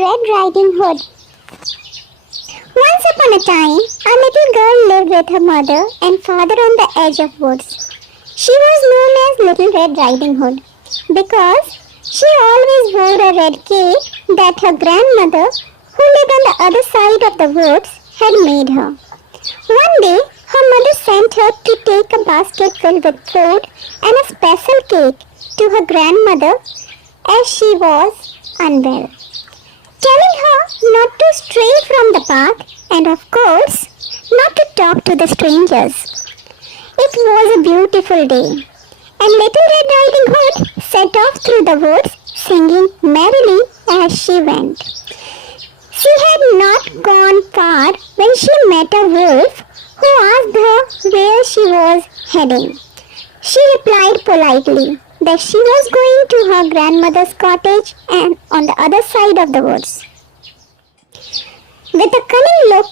Red Riding Hood. Once upon a time, a little girl lived with her mother and father on the edge of woods. She was known as Little Red Riding Hood because she always wore a red cape that her grandmother, who lived on the other side of the woods, had made her. One day, her mother sent her to take a basket filled with food and a special cake to her grandmother as she was unwell, telling her not to stray from the path and, of course, not to talk to the strangers. It was a beautiful day, and Little Red Riding Hood set off through the woods, singing merrily as she went. She had not gone far when she met a wolf who asked her where she was heading. She replied politely that she was going to her grandmother's cottage and on the other side of the woods. With a cunning look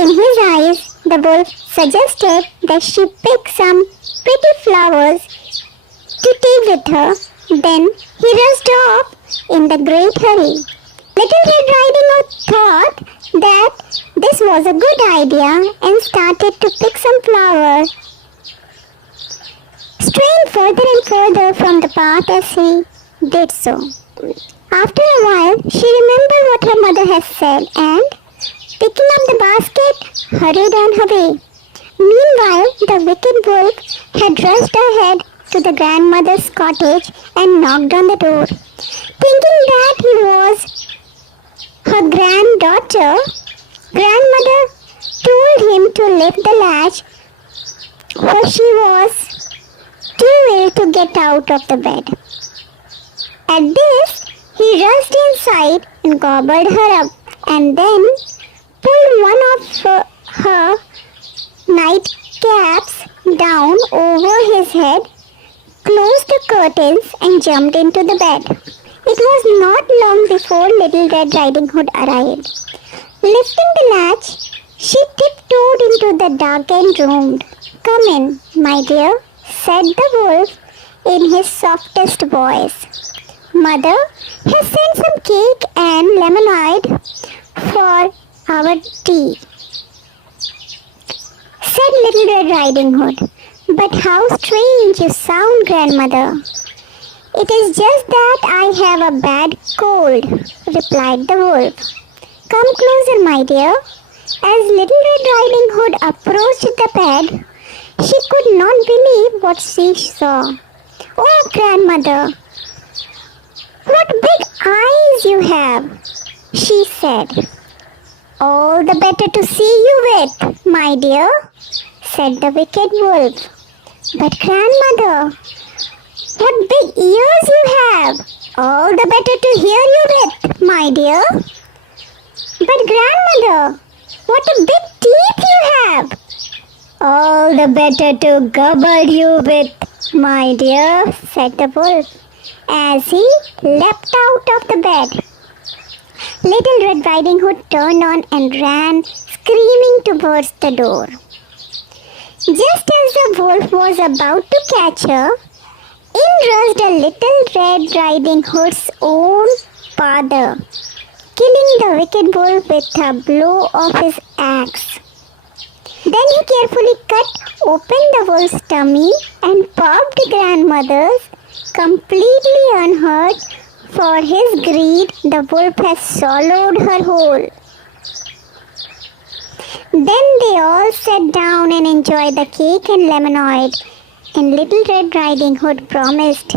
in his eyes, the wolf suggested that she pick some pretty flowers to take with her. Then he rushed off in the great hurry. Little Red Riding Hood thought that this was a good idea and started to pick some flowers, straying further and further from the path as he did so. After a while, she remembered what her mother had said and, picking up the basket, hurried on her way. Meanwhile, the wicked wolf had rushed ahead to the grandmother's cottage and knocked on the door. Thinking that he was her grandmother told him to lift the latch, for she was too ill to get out of the bed. At this, he rushed inside and gobbled her up, and then pulled one of her nightcaps down over his head, closed the curtains, and jumped into the bed. It was not long before Little Red Riding Hood arrived. Lifting the latch, she tiptoed into the darkened room. "Come in, my dear," said the wolf in his softest voice. "Mother has sent some cake and lemonade for our tea," said Little Red Riding Hood. "But how strange you sound, grandmother." "It is just that I have a bad cold," replied the wolf. "Come closer, my dear." As Little Red Riding Hood approached the bed, she could not believe what she saw. "Oh, grandmother, what big eyes you have," she said. "All the better to see you with, my dear," said the wicked wolf. "But grandmother, what big ears you have! All the better to hear you with, my dear." "But grandmother, what a big teeth you have! All the better to gobble you with, my dear," said the wolf, as he leapt out of the bed. Little Red Riding Hood turned on and ran, screaming towards the door. Just as the wolf was about to catch her, in rushed a Little Red Riding Hood's own father, killing the wicked wolf with a blow of his axe. Then he carefully cut open the wolf's tummy and popped grandmother's completely unhurt. For his greed, the wolf has swallowed her whole. Then they all sat down and enjoyed the cake and lemonade, and Little Red Riding Hood promised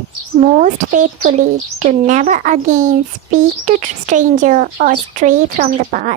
most faithfully to never again speak to stranger or stray from the path.